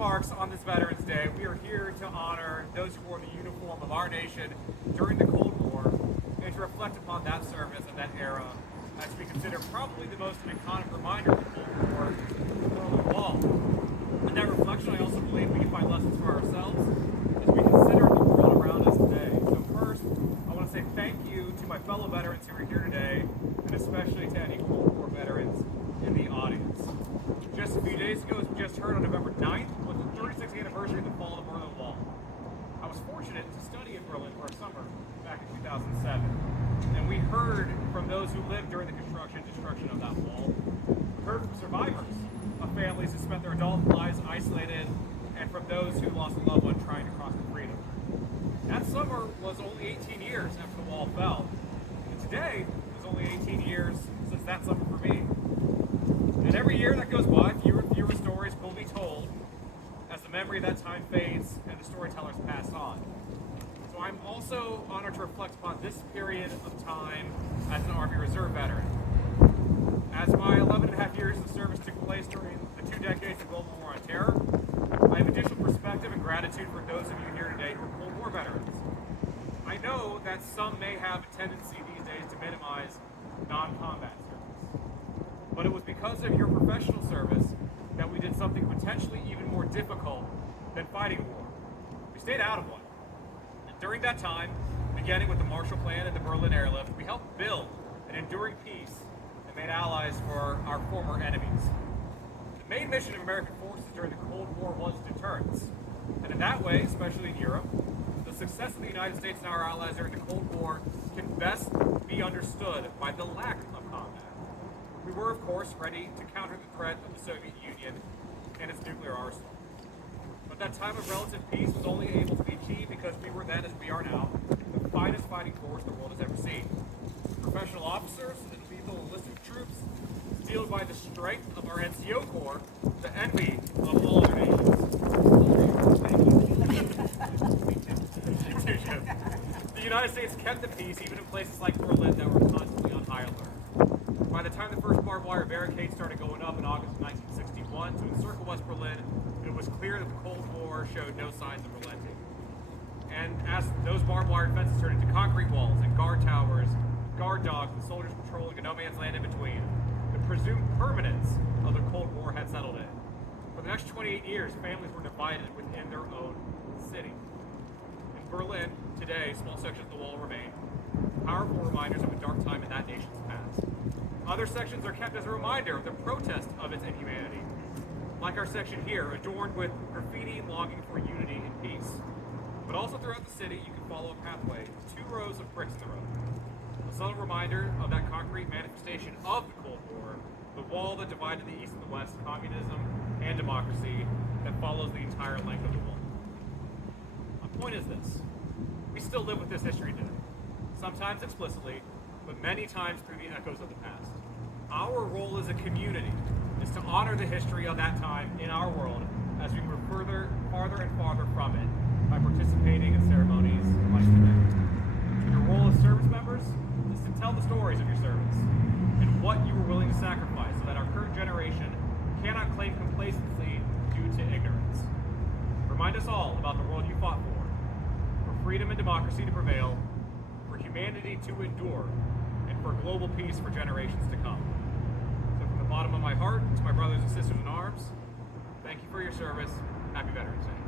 remarks on this Veterans Day, we are here to honor those who wore the uniform of our nation during the Cold War and to reflect upon that service and that era as we consider probably the most iconic reminder of the Cold War, the Berlin Wall. In that reflection, I also believe we can find lessons for ourselves as we consider the world around us today. So first, I want to say thank you to my fellow veterans who are here today, and especially to any Cold War veterans in the audience. Just a few days ago, as we just heard, on November 9th, was the 36th anniversary of the fall of the Berlin Wall. I was fortunate to study in Berlin for a summer back in 2007, and we heard from those who lived during the destruction of that wall. We heard from survivors of families who spent their adult lives isolated, and from those who lost a loved one trying to cross to freedom. That summer was only 18 years after the wall fell, and today was only 18 years since that summer for me. And every year that goes by, fewer and fewer stories will be told as the memory of that time fades and the storytellers pass on. So I'm also honored to reflect upon this period of time as an Army Reserve veteran. As my 11 and a half years of service took place during the 2 decades of global war on terror, I have additional perspective and gratitude for those of you here today who are Cold War veterans. I know that some may have a tendency these days to minimize non-combat service, but it was because of your professional service that we did something potentially even more difficult than fighting a war. We stayed out of one. And during that time, beginning with the Marshall Plan and the Berlin Airlift, we helped build an enduring peace and made allies for our former enemies. The main mission of American forces during the Cold War was deterrence. And in that way, especially in Europe, the success of the United States and our allies during the Cold War can best be understood by the lack of combat. We were, of course, ready to counter the threat of the Soviet Union and its nuclear arsenal. But that time of relative peace was only able to be achieved because we were then, as we are now, the finest fighting force the world has ever seen. Professional officers and lethal enlisted troops, steeled by the strength of our NCO Corps, the envy of all other nations. The United States kept the peace even in places like Berlin that were constantly on high alert. By the time the first barbed wire barricades started going up in August of 1961 to encircle West Berlin, it was clear that the Cold War showed no signs of relenting. And as those barbed wire fences turned into concrete walls and guard towers, guard dogs and soldiers patrolling a no man's land in between, the presumed permanence of the Cold War had settled in. For the next 28 years, families were divided within their own city. In Berlin, today, small sections of the wall remain, powerful reminders of a dark time in that nation's past. Other sections are kept as a reminder of the protest of its inhumanity. Like our section here, adorned with graffiti longing for unity and peace. But also throughout the city, you can follow a pathway, 2 rows of bricks in the road. A subtle reminder of that concrete manifestation of the Cold War, the wall that divided the East and the West, communism and democracy, that follows the entire length of the wall. My point is this: we still live with this history today, sometimes explicitly, but many times through the echoes of the past. Our role as a community is to honor the history of that time in our world as we move farther and farther from it by participating in ceremonies like today. And your role as service members is to tell the stories of your service and what you were willing to sacrifice so that our current generation cannot claim complacency due to ignorance. Remind us all about the world you fought for freedom and democracy to prevail, for humanity to endure, and for global peace for generations to come. So from the bottom of my heart to my brothers and sisters in arms, thank you for your service. Happy Veterans Day.